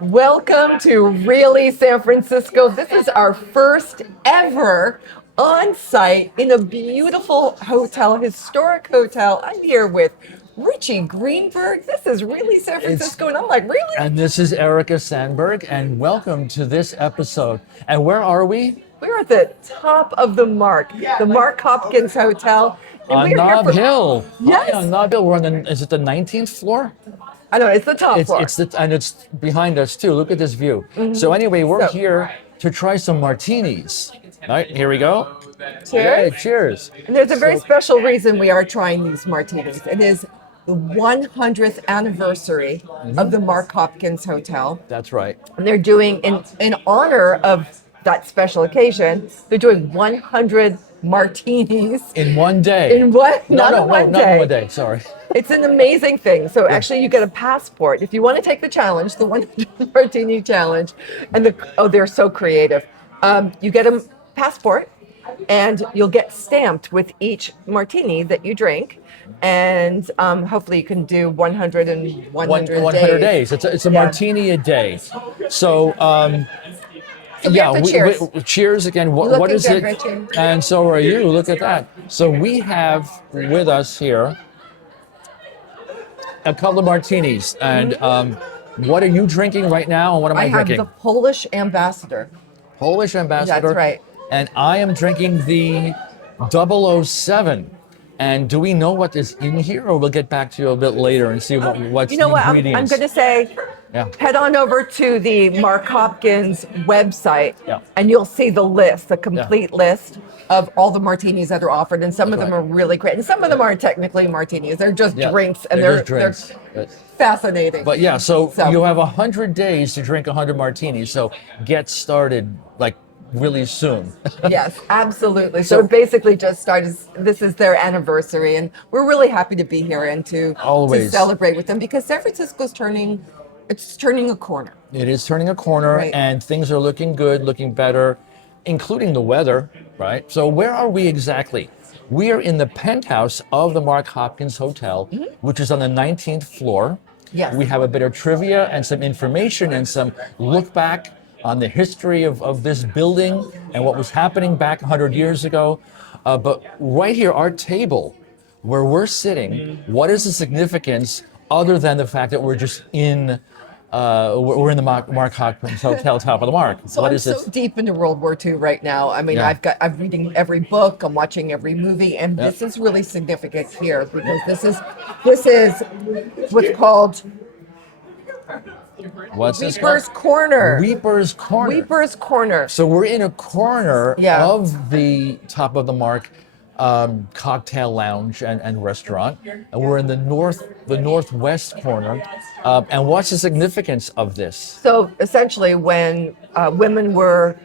Welcome to Really San Francisco. This is our first ever on-site in a beautiful hotel, historic hotel. I'm here with Richie Greenberg. This is Really San Francisco, and I'm like, really? And this is Erica Sandberg, and welcome to this episode. And where are we? We're at the top of the Mark Hopkins Hotel. And On we're here Nob Hill. Yes. Hi, on Nob Hill. We're on the, is it the 19th floor? I know, it's the top floor. And it's behind us too. Look at this view. So anyway, we're here to try some martinis. All right, here we go. Cheers. Yeah, cheers. And there's a very special reason we are trying these martinis. It is the 100th anniversary of the Mark Hopkins Hotel. That's right. And they're doing, in honor of that special occasion, they're doing 100 martinis. In one day. In what? No, Not in one not in day. one day. Sorry. It's an amazing thing. So actually, you get a passport if you want to take the challenge, the 100 martini challenge. And they're so creative. You get a passport, and you'll get stamped with each martini that you drink. And hopefully, you can do 100 and 100 days. It's a martini a day. So. Cheers again. What is good, it? Richie. And so are you. Look at that. So we have with us here a couple of martinis. And what are you drinking right now? And what am I drinking? I have the Polish Ambassador. Polish Ambassador. That's right. And I am drinking the 007. And do we know what is in here, or we'll get back to you a bit later and see what's You know the what? I'm ingredients? going to say, head on over to the Mark Hopkins website, and you'll see the list, the complete list of all the martinis that are offered. And some of them are really great, and some of them aren't technically martinis; they're just drinks, and they're fascinating. But so you have 100 days to drink 100 martinis. So get started like really soon. Yes, absolutely. So it basically just started. This is their anniversary, and we're really happy to be here and to celebrate with them, because San Francisco's turning a corner. It is turning a corner, and things are looking good, looking better, including the weather, right? So where are we exactly? We are in the penthouse of the Mark Hopkins Hotel, which is on the 19th floor. Yes. We have a bit of trivia and some information and some look back on the history of this building and what was happening back 100 years ago. But right here, our table, where we're sitting, what is the significance other than the fact that we're just in, we're in the Mark Hopkins Hotel, top of the Mark? So what I'm is so this? deep into World War II right now. I mean, I'm reading every book, I'm watching every movie, and this is really significant here, because this is what's called Weeper's Corner. Weeper's Corner. Weeper's Corner. So we're in a corner of the top of the Mark cocktail lounge and restaurant, and we're in the northwest corner. And what's the significance of this? So essentially, when women were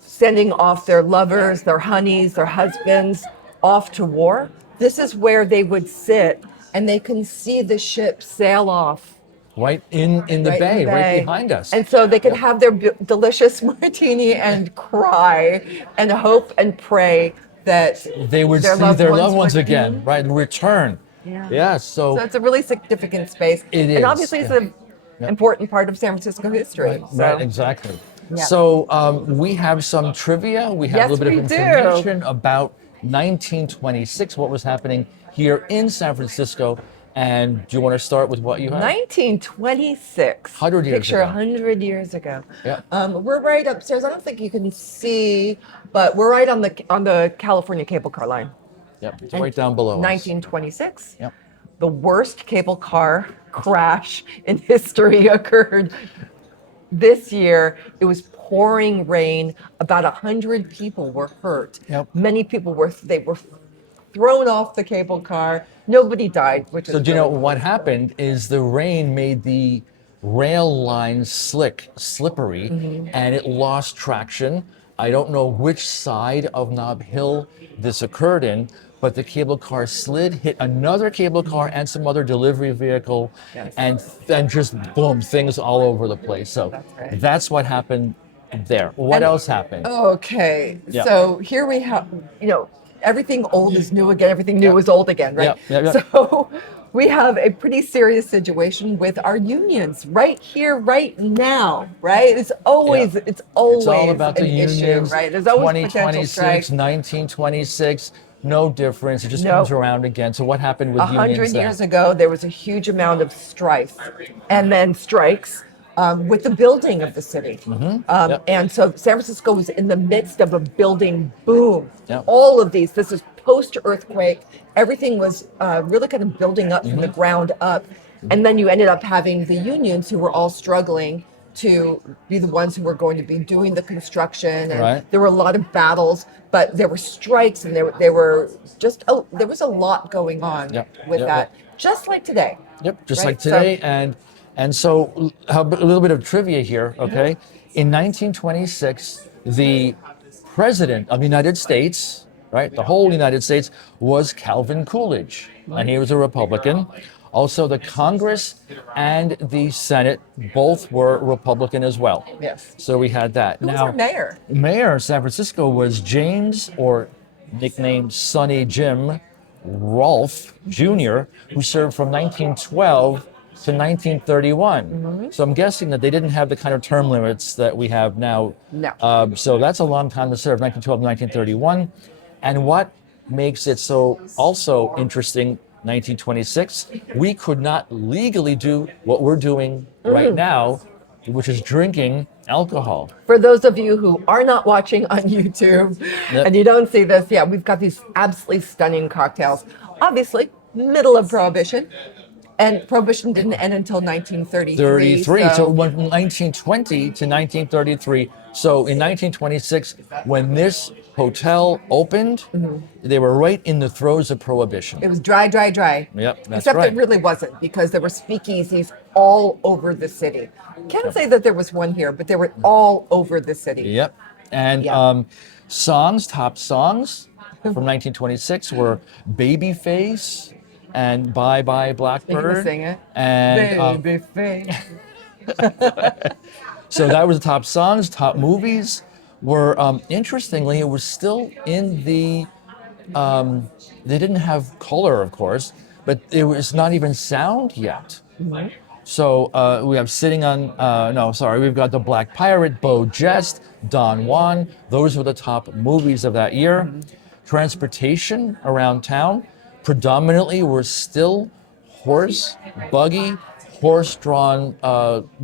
sending off their lovers, their honeys, their husbands off to war, this is where they would sit, and they can see the ship sail off. Right in the bay, right behind us. And so they could have their delicious martini and cry and hope and pray that they would see their loved ones again, right? Return. So it's a really significant space. It is. And obviously it's an important part of San Francisco history. Right, exactly. Yeah. So we have some trivia. We have a little bit of information about 1926, what was happening here in San Francisco. And do you want to start with what you have? 1926. 100 years Picture ago. 100 years ago. Yeah. We're right upstairs. I don't think you can see, but we're right on the California cable car line. Yep. It's right down below. 1926. Yep. The worst cable car crash in history occurred this year. It was pouring rain. About 100 people were hurt. Yep. Many people were thrown off the cable car. Nobody died, which is so. Do you know what happened? Is the rain made the rail line slippery, and it lost traction. I don't know which side of Nob Hill this occurred in, but the cable car slid, hit another cable car and some other delivery vehicle, and then just boom, things all over the place. So that's what happened there. What else happened? Okay, so here we have, everything old is new again. Everything new is old again, right? Yeah. So we have a pretty serious situation with our unions right here, right now, right? It's always, Yeah. it's It's all always about the an issue, unions. right? There's always potential 2026, strikes. 1926, no difference. It just comes No, around again. So what happened with a unions hundred then? years ago, there was a huge amount of strife, and then strikes with the building of the city. Yep. And so San Francisco was in the midst of a building boom. Yep. All of these, this is post-earthquake. Everything was really kind of building up from the ground up. And then you ended up having the unions who were all struggling to be the ones who were going to be doing the construction, and Right. there were a lot of battles, but there were strikes, and there were just there was a lot going on Yep. with Yep. that, Yep. just like today. Yep, just Right? like today. And so a little bit of trivia here, okay? In 1926, the president of the United States, right, the whole United States, was Calvin Coolidge, and he was a Republican. Also, the Congress and the Senate both were Republican as well. Yes. So we had that. Who was our mayor? Mayor of San Francisco was James, or nicknamed Sonny Jim, Rolfe Jr., who served from 1912 to 1931. So I'm guessing that they didn't have the kind of term limits that we have now. No. So that's a long time to serve, 1912 to 1931. And what makes it so also interesting, 1926, we could not legally do what we're doing right now, which is drinking alcohol. For those of you who are not watching on YouTube Yep. and you don't see this, yeah, we've got these absolutely stunning cocktails. Obviously, middle of Prohibition. And Prohibition didn't end until 1933. 33. So it went from 1920 to 1933. So in 1926, when this hotel opened, they were right in the throes of Prohibition. it was dry, dry, dry. Yep, that's Except right. it really wasn't, because there were speakeasies all over the city. Can't say that there was one here, but they were all over the city. Yep. And Yeah. top songs from 1926 were Babyface and Bye Bye Blackbird. You can sing it. And Babyface. so that was the top songs. Top movies were, interestingly, it was still in the, they didn't have color, of course, but it was not even sound yet. So we have sitting on, we've got The Black Pirate, Beau Jest, Don Juan. Those were the top movies of that year. Transportation around town predominantly were still horse, buggy, horse-drawn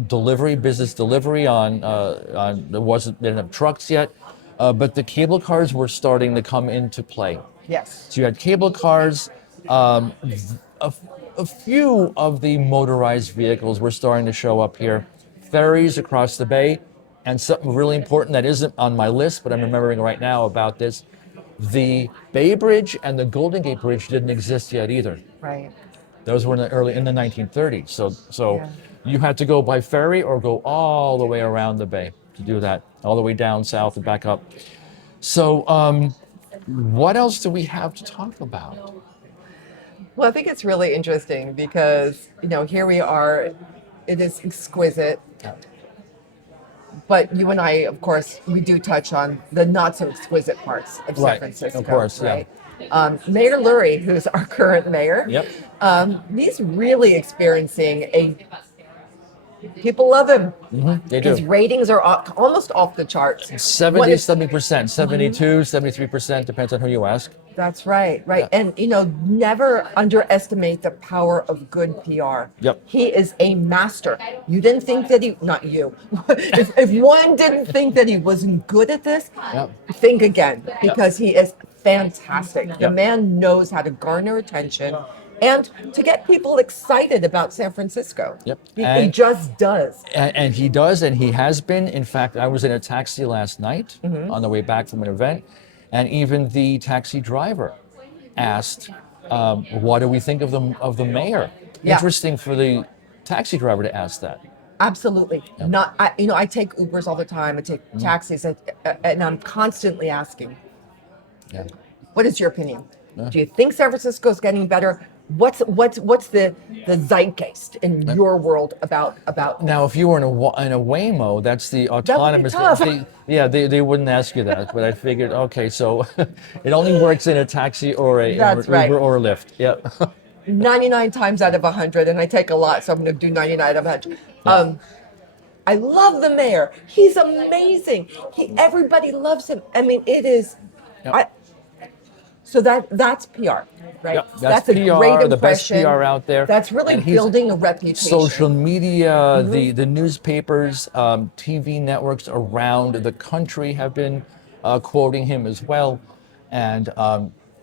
delivery, business delivery on they didn't have trucks yet, but the cable cars were starting to come into play. Yes. So you had cable cars. A few of the motorized vehicles were starting to show up here. Ferries across the bay, and something really important that isn't on my list, but I'm remembering right now about this. The Bay Bridge and the Golden Gate Bridge didn't exist yet either. Right. Those were in the 1930s. So Yeah. you had to go by ferry or go all the way around the bay to do that, all the way down south and back up. So what else do we have to talk about? Well, I think it's really interesting because, here we are. It is exquisite. But you and I, of course, we do touch on the not so exquisite parts of San Right, Francisco. of course, yeah. Right? Mayor Lurie, who's our current mayor, Yep. He's really experiencing people love him. They do. His ratings are almost off the charts. 70, When it's- 70%, 72, 73%, depends on who you ask. That's right, right. Yeah. And, never underestimate the power of good PR. Yep. He is a master. You didn't think that not you. if one didn't think that he wasn't good at this, Yep. think again, because he is fantastic. The Yep. man knows how to garner attention and to get people excited about San Francisco. Yep. He And- just does. And he does, and he has been. In fact, I was in a taxi last night on the way back from an event, and even the taxi driver asked, "What do we think of the mayor?" Yeah. Interesting for the taxi driver to ask that. Absolutely. I take Ubers all the time. I take taxis, and I'm constantly asking, Yeah. what is your opinion? Do you think San Francisco is getting better? What's the zeitgeist in your world about? Now, if you were in a Waymo, that's the autonomous. tough. They wouldn't ask you that, but I figured, okay, so it only works in a taxi or a That's right. Uber or a Lyft. Yep. 99 times out of 100, and I take a lot, so I'm going to do 99 out of 100. I love the mayor. He's amazing. Everybody loves him. I mean, it is. Yep. So that's PR, right? Yep, that's a PR, great the best impression. PR out there. That's really And he's- building a reputation. Social media, the newspapers, TV networks around the country have been quoting him as well, and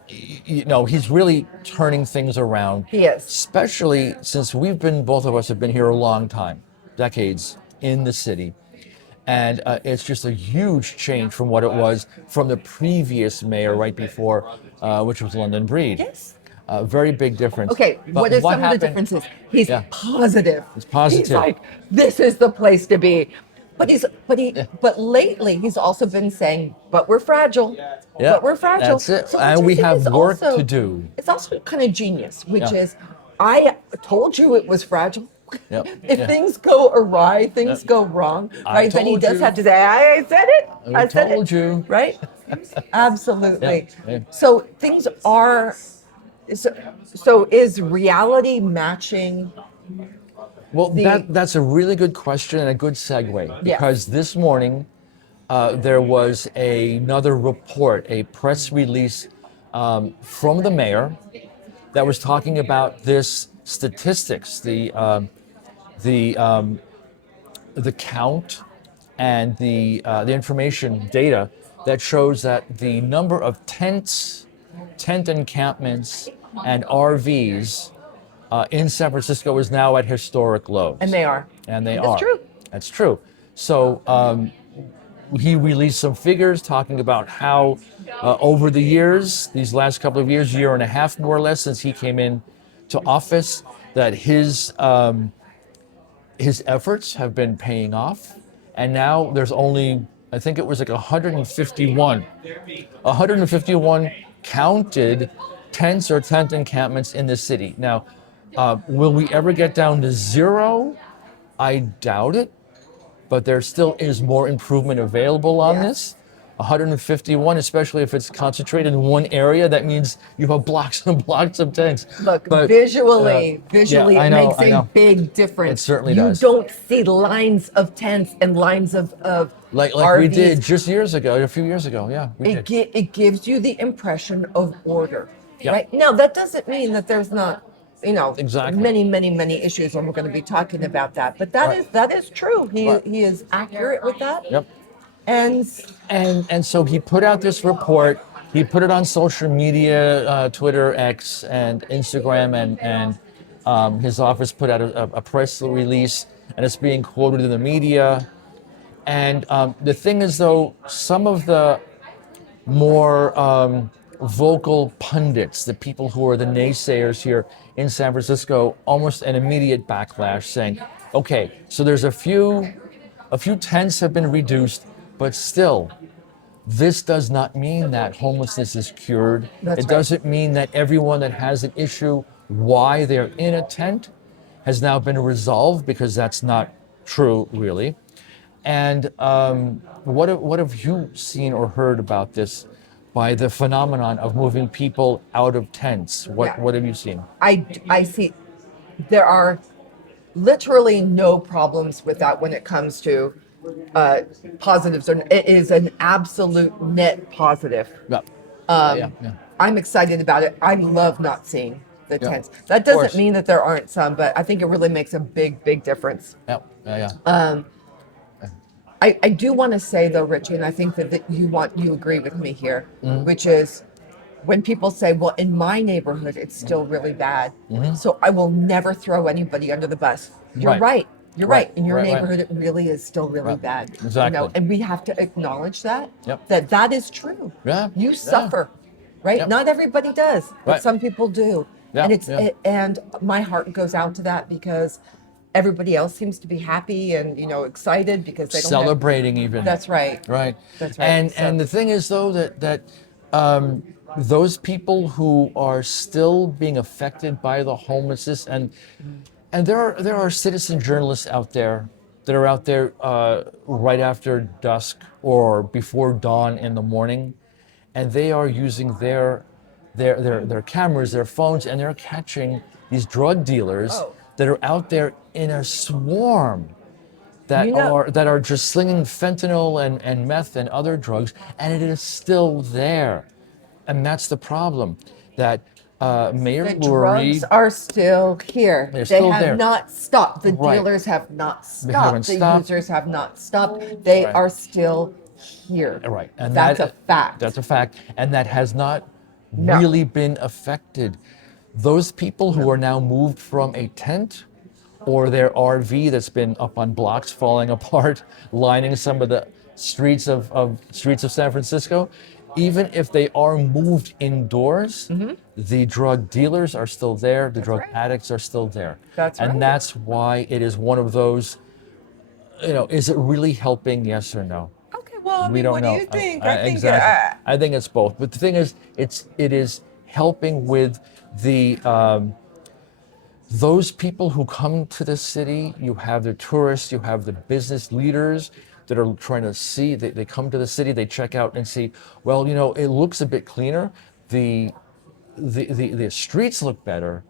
he's really turning things around. He is. Especially since both of us have been here a long time, decades in the city. And it's just a huge change from what it was from the previous mayor right before, which was London Breed. Yes. Very big difference. Okay, But what are some happened? of the differences? He's Yeah. positive. He's positive. He's like, this is the place to be. But lately he's also been saying, but we're fragile. Yeah, But we're fragile. that's it. So And which I we think have is work also- to do. It's also kind of genius, which Yeah. is, I told you it was fragile. Yep, If yeah. things go awry, things go wrong, I right? Then he told does you. have to say, I said it. I said it. told you. Right? Absolutely. Yeah, yeah. So things are. So is reality matching? Well, The- that's a really good question and a good segue, Yes. because this morning there was another report, a press release from the mayor that was talking about this statistics, the count and the information data that shows that the number of tent encampments and RVs in San Francisco is now at historic lows. And they are. And they That's are. true. That's true. So he released some figures talking about how over the years, these last couple of years, year and a half more or less since he came in to office, that his efforts have been paying off. And now there's only, I think it was like 151 counted tents or tent encampments in the city. Now, will we ever get down to zero? I doubt it, but there still is more improvement available on Yes. this. 151, especially if it's concentrated in one area, that means you have blocks and blocks of tents. Look, But, visually, I it know, makes I a know. big difference. It certainly you does. You don't see lines of tents and lines of like RVs. we did just a few years ago. Yeah, we did. It gives you the impression of order, Yeah. right? Now, that doesn't mean that there's not, Exactly. many issues, and we're going to be talking about that. But Right. that is true. Right. He is accurate with that. Yep. And And so he put out this report. He put it on social media, Twitter, X, and Instagram, and his office put out a press release, and it's being quoted in the media. And the thing is, though, some of the more vocal pundits, the people who are the naysayers here in San Francisco, almost an immediate backlash, saying, "Okay, so there's a few tents have been reduced, but still, this does not mean that homelessness is cured. That's It right. doesn't mean that everyone that has an issue why they're in a tent has now been resolved, because that's not true, really." And what have you seen or heard about this, by the phenomenon of moving people out of tents? Yeah. What have you seen? I see there are literally no problems with that when it comes to positives. It is an absolute net positive. Yeah. Yeah. I'm excited about it. I love not seeing the Yeah, tents. That of course. doesn't mean that there aren't some, but I think it really makes a big difference. Yeah. I do want to say though, Richie, and I think that you agree with me here, Mm-hmm. which is when people say, well, in my neighborhood, it's still really bad. So I will never throw anybody under the bus. You're Right. right. You're Right. right. In your Right, right. neighborhood, it really is still really Right. bad. Exactly. And we have to acknowledge that, Yep. that is true. Yeah. You Yeah. suffer, right? Yep. Not everybody does, but Right. some people do. Yeah, And yeah. and my heart goes out to that, because everybody else seems to be happy and excited because they don't have- Celebrating even. That's right. Right. That's right. And So- and the thing is, though, that those people who are still being affected by the homelessness, and there are citizen journalists out there that are out there right after dusk or before dawn in the morning, and they are using their their cameras, their phones, and they're catching these drug dealers Oh. that are out there in a swarm that You know- are just slinging fentanyl and meth and other drugs, and it is still there, and that's the problem. That Mayor The Lurie, drugs are still here. They're They still have there. not stopped. The Right. dealers have not stopped. haven't The stopped. users have not stopped. They Right. are still here. right, and That's that, a fact. That's a fact, and that has not No. really been affected. Those people who are now moved from a tent or their RV that's been up on blocks falling apart, lining some of the streets of San Francisco, even if they are moved indoors, the drug dealers are still there, the drug right. addicts are still there. That's and right. that's why it is one of those, is it really helping, yes or no? Okay, well, I We mean, don't what know. do you think? I- I think exactly. I think it's both. But the thing is, it is helping with the those people who come to the city. You have the tourists, you have the business leaders that are trying to see. They come to the city, they check out and see. Well, it looks a bit cleaner. The streets look better,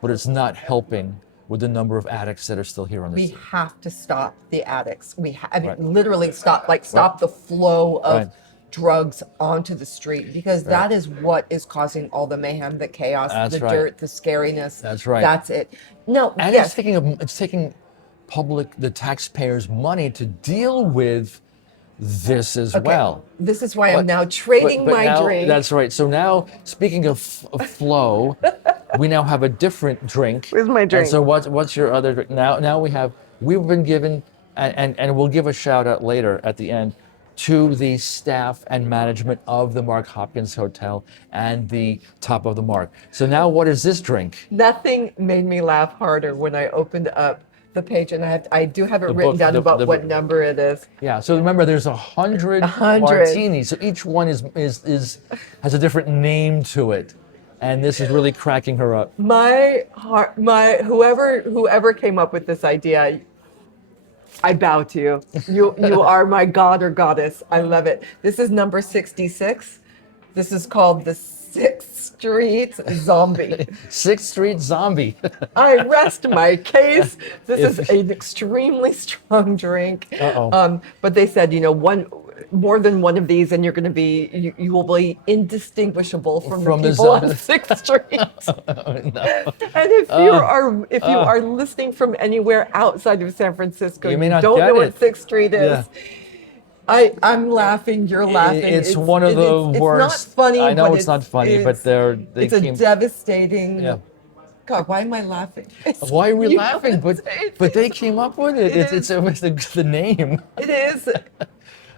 but it's not helping with the number of addicts that are still here on the we city. have to stop the addicts. I mean, Right. literally stop the flow of Right. drugs onto the street, because that is what is causing all the mayhem, the chaos, That's the right. dirt, the scariness. That's right. That's it. No, And yes, it's taking the taxpayers' money to deal with this as okay. well. This is why But- I'm now trading but my now, drink. That's right. So now, speaking of flow, we now have a different drink. Where's my drink? And so what's your other drink? Now we've been given, and we'll give a shout out later at the end to the staff and management of the Mark Hopkins Hotel and the Top of the Mark. So now what is this drink? Nothing made me laugh harder when I opened up the page, and I do have it The written book, down the- about the- what number it is. Yeah. So remember, there's 100 100. martinis. So each one is has a different name to it, and this is really cracking her up. My heart, whoever came up with this idea, I bow to you. You are my god or goddess. I love it. This is number 66. This is called the 6th Street Zombie. 6th Street Zombie. I rest my case. This If- is an extremely strong drink. Uh-oh. But they said, more than one of these, and you will be indistinguishable from From the the people on zombie. 6th Street. No. And if you are listening from anywhere outside of San Francisco, You may not don't get know what it. 6th Street is. Yeah. I'm laughing. You're laughing. It's one of the worst. It's not funny. I know but it's not funny, but they it's a came. devastating. Yeah. God, why am I laughing? Why are we You laughing? haven't But said but they came up with it. It It's the name. It is.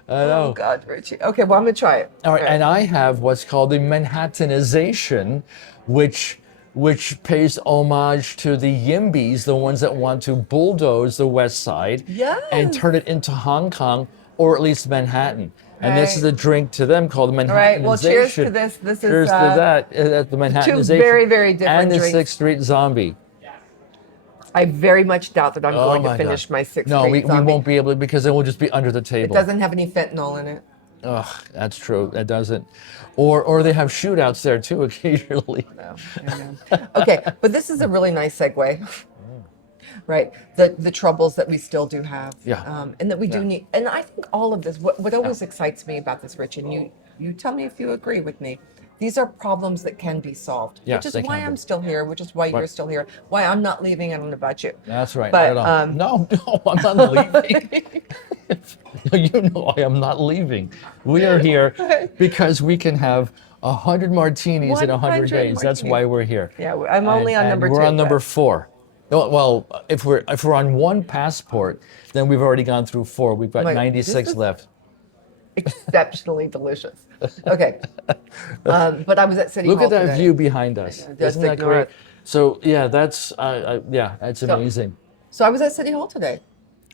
I know. Oh God, Richie. Okay, well I'm gonna try it. All right, and I have what's called the Manhattanization, which pays homage to the Yimbys, the ones that want to bulldoze the West Side and Yes. turn it into Hong Kong, or at least Manhattan. And this is Right. a drink to them called the Manhattanization. All right, well, cheers to this. This is, cheers to that. The Manhattanization. very, very different And the drinks. 6th Street Zombie. I very much doubt that I'm going to my finish God. my 6th No, Street we Zombie. won't be able to, because it will just be under the It table. doesn't have any fentanyl in it. Ugh, that's true. It doesn't. Or they have shootouts there too occasionally. No, I know. Okay, but this is a really nice segue. Right, the troubles that we still do have, Yeah. and that we do Yeah. need. And I think all of this, what always excites me about this, Rich, and you tell me if you agree with me. These are problems that can be solved, Yes, which is they why can I'm be. still here, which is why you're Right. still here, why I'm not leaving. I don't know about you. That's right. But, right on. No, I'm not leaving. You know I am not leaving. We are here because we can have 100 martinis in 100 days. That's why we're here. Yeah, I'm only on And number we're 2. on number but- 4. Well, if we're on one passport, then we've already gone through 4. We've got Like, 96 this is- left. exceptionally delicious. Okay, but I was at City Look Hall at that today. view behind us. Just Isn't that ignore great? it. So yeah, that's amazing. So I was at City Hall today.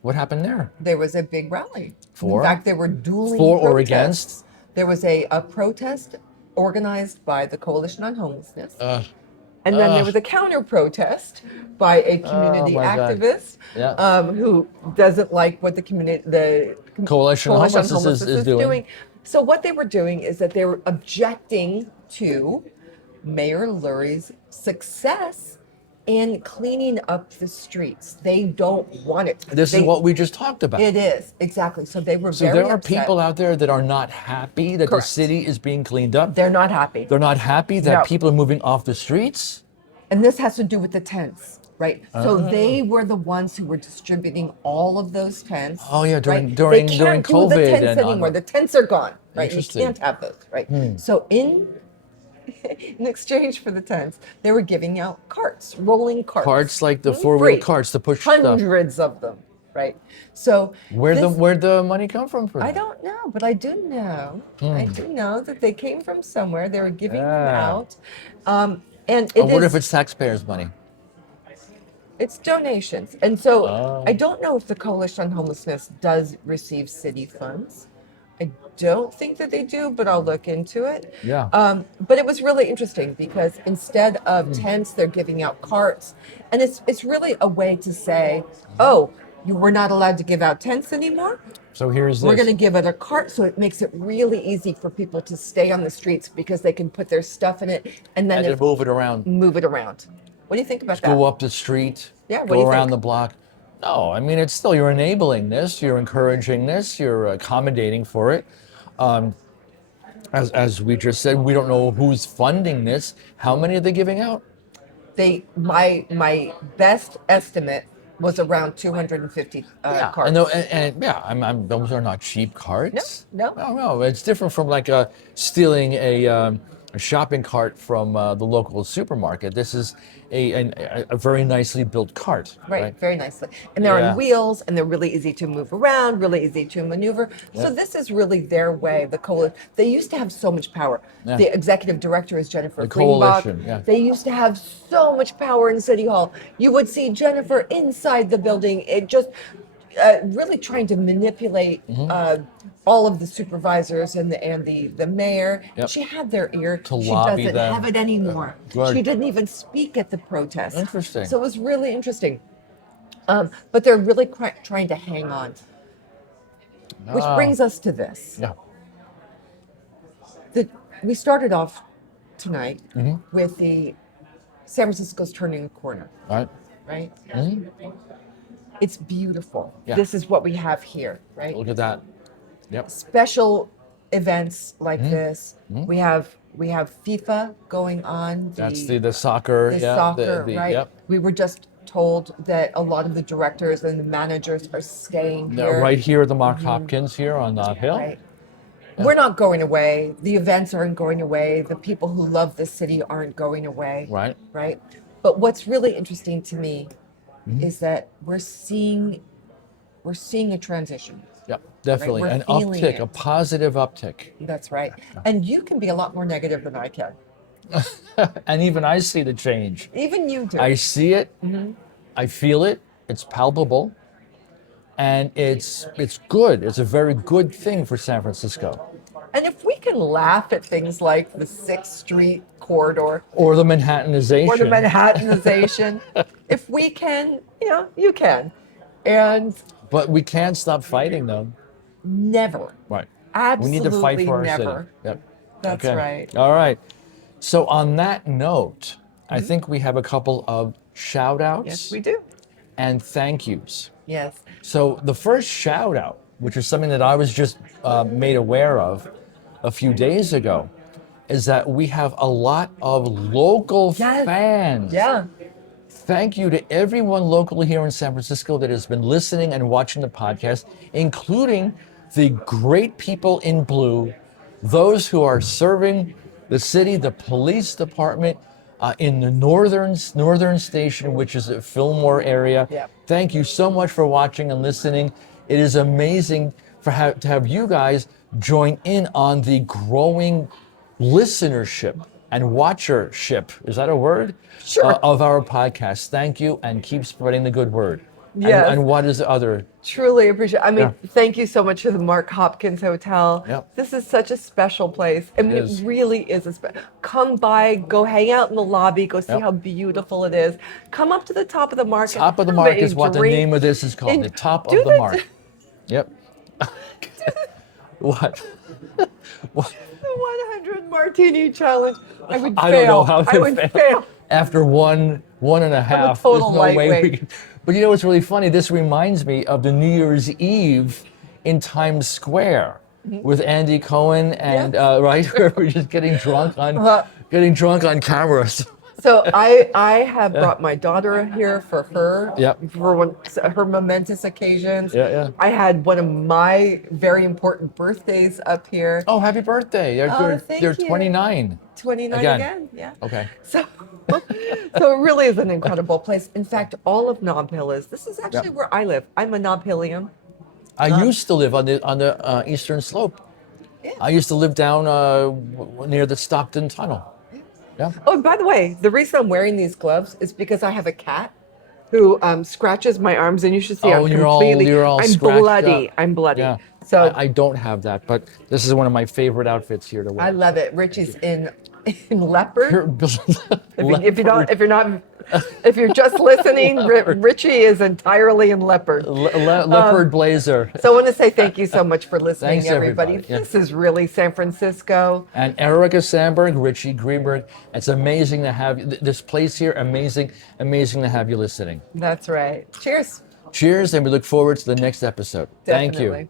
What happened there? There was a big rally. For? In fact, there were dueling For or protests. against? There was a protest organized by the Coalition on Homelessness. And then there was a counter protest by a community my God. activist Yeah. who doesn't like what the Coalition on Homelessness is doing. So what they were doing is that they were objecting to Mayor Lurie's success in cleaning up the streets. They don't want it. This is what we just talked about. It is, exactly. So they were So very there are upset. people out there that are not happy that Correct. the city is being cleaned up. They're not happy. They're not happy that No. people are moving off the streets. And this has to do with the tents, right? So they were the ones who were distributing all all of those tents. Oh, yeah, right? during They can't COVID do the tents and anymore. The tents are gone, right? You Interesting. can't have those, right? So in exchange for the tents, they were giving out carts, rolling carts. Carts like the Free. four-wheel carts to push stuff. Hundreds of them, right? So Where'd the money come from for that? I don't know, but I do know. I do know that they came from somewhere. They were giving them out, and I wonder if it's taxpayers' money. it's donations. And so I don't know if the Coalition on Homelessness does receive city funds. I don't think that they do, but I'll look into it. Yeah. But it was really interesting because instead of tents, they're giving out carts, and it's really a way to say, oh, we're not allowed to give out tents anymore. So here's this. We're going to give it a cart, so it makes it really easy for people to stay on the streets because they can put their stuff in it and then and move it around. move it around. What do you think about that? Go up the street. Yeah, what Go do you around think? the block. No, I mean, it's still, you're enabling this, you're encouraging this, you're accommodating for it. As we just said, we don't know who's funding this. How many are they giving out? My best estimate was around 250 carts. And those are not cheap carts. No. No. It's different from like stealing a shopping cart from the local supermarket. This is a very nicely built cart. Right, very nicely. And they're Yeah. on wheels, and they're really easy to move around, really easy to maneuver. So this is really their way. The coalition. They used to have so much power. Yeah. The executive director is Jennifer The Greenberg. coalition, yeah. They used to have so much power in City Hall. You would see Jennifer inside the building. It just really trying to manipulate all of the supervisors and the mayor. Yep. She had their ear. To she lobby doesn't them. have it anymore. Good. She didn't even speak at the protest. Interesting. So it was really interesting. But they're really trying to hang on. Which brings us to this. Yeah. We started off tonight Mm-hmm. with the San Francisco's turning a corner, Right. right? Mhm. It's beautiful. Yeah. This is what we have here, right? Look at that. Yep. Special events like Mm-hmm. this. We have FIFA going on. That's the soccer. the yeah. soccer, the- right? Yep. We were just told that a lot of the directors and the managers are staying Now, here. right here at the Mark Hopkins here on Nob Hill. Right. We're not going away. The events aren't going away. The people who love this city aren't going away. Right. Right. But what's really interesting to me Mm-hmm. is that we're seeing a transition. Yep. Definitely. We're An feeling uptick, it. a positive uptick. That's right. And you can be a lot more negative than I can. And even I see the change. Even you do. I see it. Mm-hmm. I feel it. It's palpable. And it's good. It's a very good thing for San Francisco. And if we can laugh at things like the 6th Street corridor Or the Manhattanization. or the Manhattanization, if we can, you can. And But we can't stop fighting though. never, Right. absolutely We need to fight for our never. city. Yep. That's Okay. right. All right. So on that note, I Mm-hmm. think we have a couple of shout outs Yes, we do. and thank yous. Yes. So the first shout out, which is something that I was just made aware of a few days ago, is that we have a lot of local Yes. fans. Yeah. Thank you to everyone locally here in San Francisco that has been listening and watching the podcast, including the great people in blue, those who are serving the city, the police department in the Northern Station, which is a Fillmore area. Yep. Thank you so much for watching and listening. It is amazing to have you guys join in on the growing listenership and watchership. Is that a word? Sure. Of our podcast. Thank you, and keep spreading the good word. Yes. And what is the other? Truly appreciate. I mean, Yeah. thank you so much to the Mark Hopkins Hotel. Yep. This is such a special place. I mean, It is. it really is a come by, go hang out in the lobby, go see Yep. how beautiful it is. Come up to the top of the mark. and Top of the have Mark a is what the drink. name of this is called. And The top do of the the- mark. Yep. What? The 100 martini challenge. I would fail. I don't know how I to would fail. After one and a half, total there's no way we lightweight. could. But you know what's really funny? This reminds me of the New Year's Eve in Times Square with Andy Cohen and Yes. right, where we're just getting drunk on cameras. So I have brought my daughter here for her Yep. for one, her momentous occasions. Yeah, yeah. I had one of my very important birthdays up here. Oh, happy birthday! Thank You're you. 29. 29 again. Yeah. Okay. So it really is an incredible place. In fact, all of Nob Hill is. This is actually where I live. I'm a Nob Hillian. I used to live on the eastern slope. Yeah. I used to live down near the Stockton Tunnel. Yeah. Oh, and by the way, the reason I'm wearing these gloves is because I have a cat who scratches my arms, and you should see I'm you're completely. all I'm scratched bloody. up. I'm bloody. Yeah. So I don't have that, but this is one of my favorite outfits here to wear. I love it. Richie's in leopard. Leopard. If you're just listening, Richie is entirely in leopard. Leopard blazer. So I want to say thank you so much for listening, Thanks, everybody. everybody. Yeah. This is really San Francisco. And Erica Sandberg, Richie Greenberg. It's amazing to have this place here. Amazing to have you listening. That's right. Cheers. Cheers, and we look forward to the next episode. Thank you. Definitely.